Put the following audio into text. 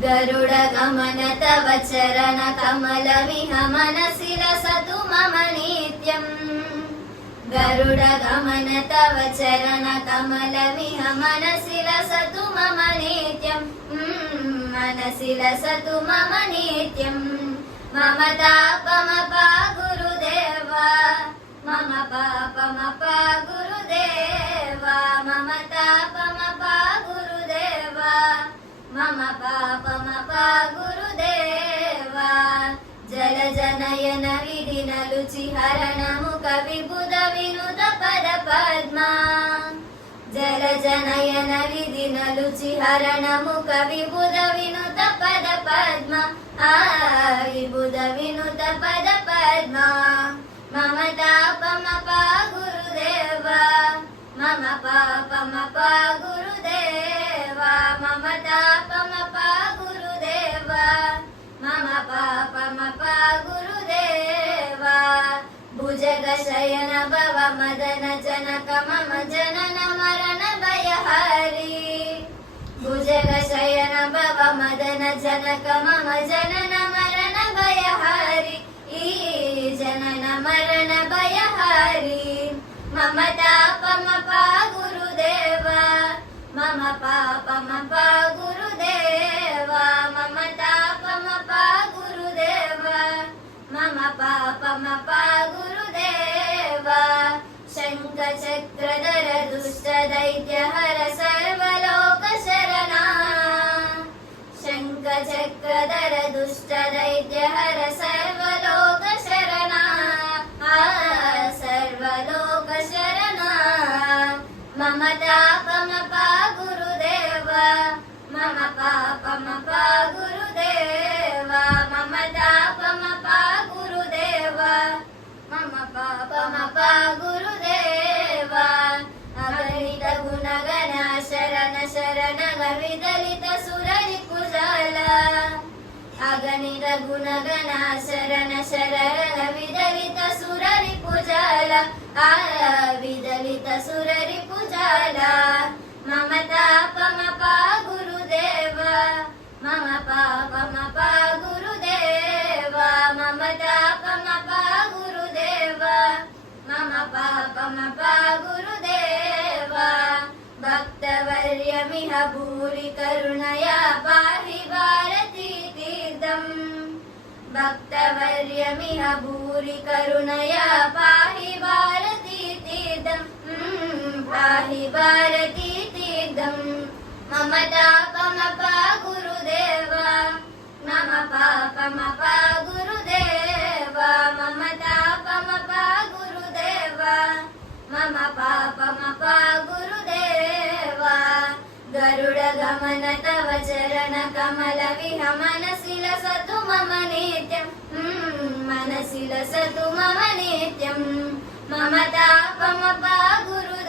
गरुडगमन तव चरण कमलमिह मनसि लसतु मम नित्यम् गरुडगमन तव चरण कमलमिह मनसि लसतु मम नित्यम् मनसि लसतु मम नित्यम् मम तापमपा गुरुदेवा मम पापमपा गुरुदेवा मम तापमपा गुरुदेवा मम पापमपा गुरुदेवा जलजनयन विधिनलुचिहरण मुख विबुध विनुत पद पद्मा जलजनयन विधिनलुचिहरण मुख विबुध विनुत पद पद्मा विबुध विनुत पद पद्मा मम तापमपा गुरुदेवा मम पापमपा गुरुदेवा मम तापमपा गुरुदेवा मम पापमपा गुरुदेवा भुजगशयन भव मदन जनक मम जनन मरण भयहारी भुजगशयन भव मदन जनक मम जनन मरण भयहारी जनन मरण भयहारी मम तापमपा गुरुदेवा मम पापमपा गुरुदेवा मम तापमपा गुरुदेवा मम पापमपा गुरुदेवा शङ्खचक्रधर दुष्टदैत्यहर सर्वलोकशरणा शङ्खचक्रधर दुष्टदैत्यहर सर्वलोकशरणा सर्वलोकशरणा मम तापमपा गुरुदेवा मम पापमपा गुरुदेवा मम तापमपा गुरुदेवा मम पापमपा गुरुदेवा अगणित गुणगण शरण शरण विदलित सुररिपुजाल अगणित गुणगण शरण शरण विदलित सुररिपुजाल विदलित सुररिपुजाल मम तापमपा गुरुदेवा मम पापमपा गुरुदेवा मम तापमपा गुरुदेवा मम पापमपा गुरुदेवा भक्तवर्यमिह भूरि करुणया पाहि भारती तीर्थम् भक्तवर्यमिह भूरि करुणया पाहि भारती तीर्थम् पाहि भारती तीर्थम् मम तापमपा गुरुदेवा मम पापमपा गुरुदेवा मम तापमपा गुरुदेवा मम पापमपा गुरुदेवा गरुडगमन तव चरण कमलमिह मनसि लसतु मम नित्यम् मनसि लसतु मम नित्यम् मम तापमपा गुरु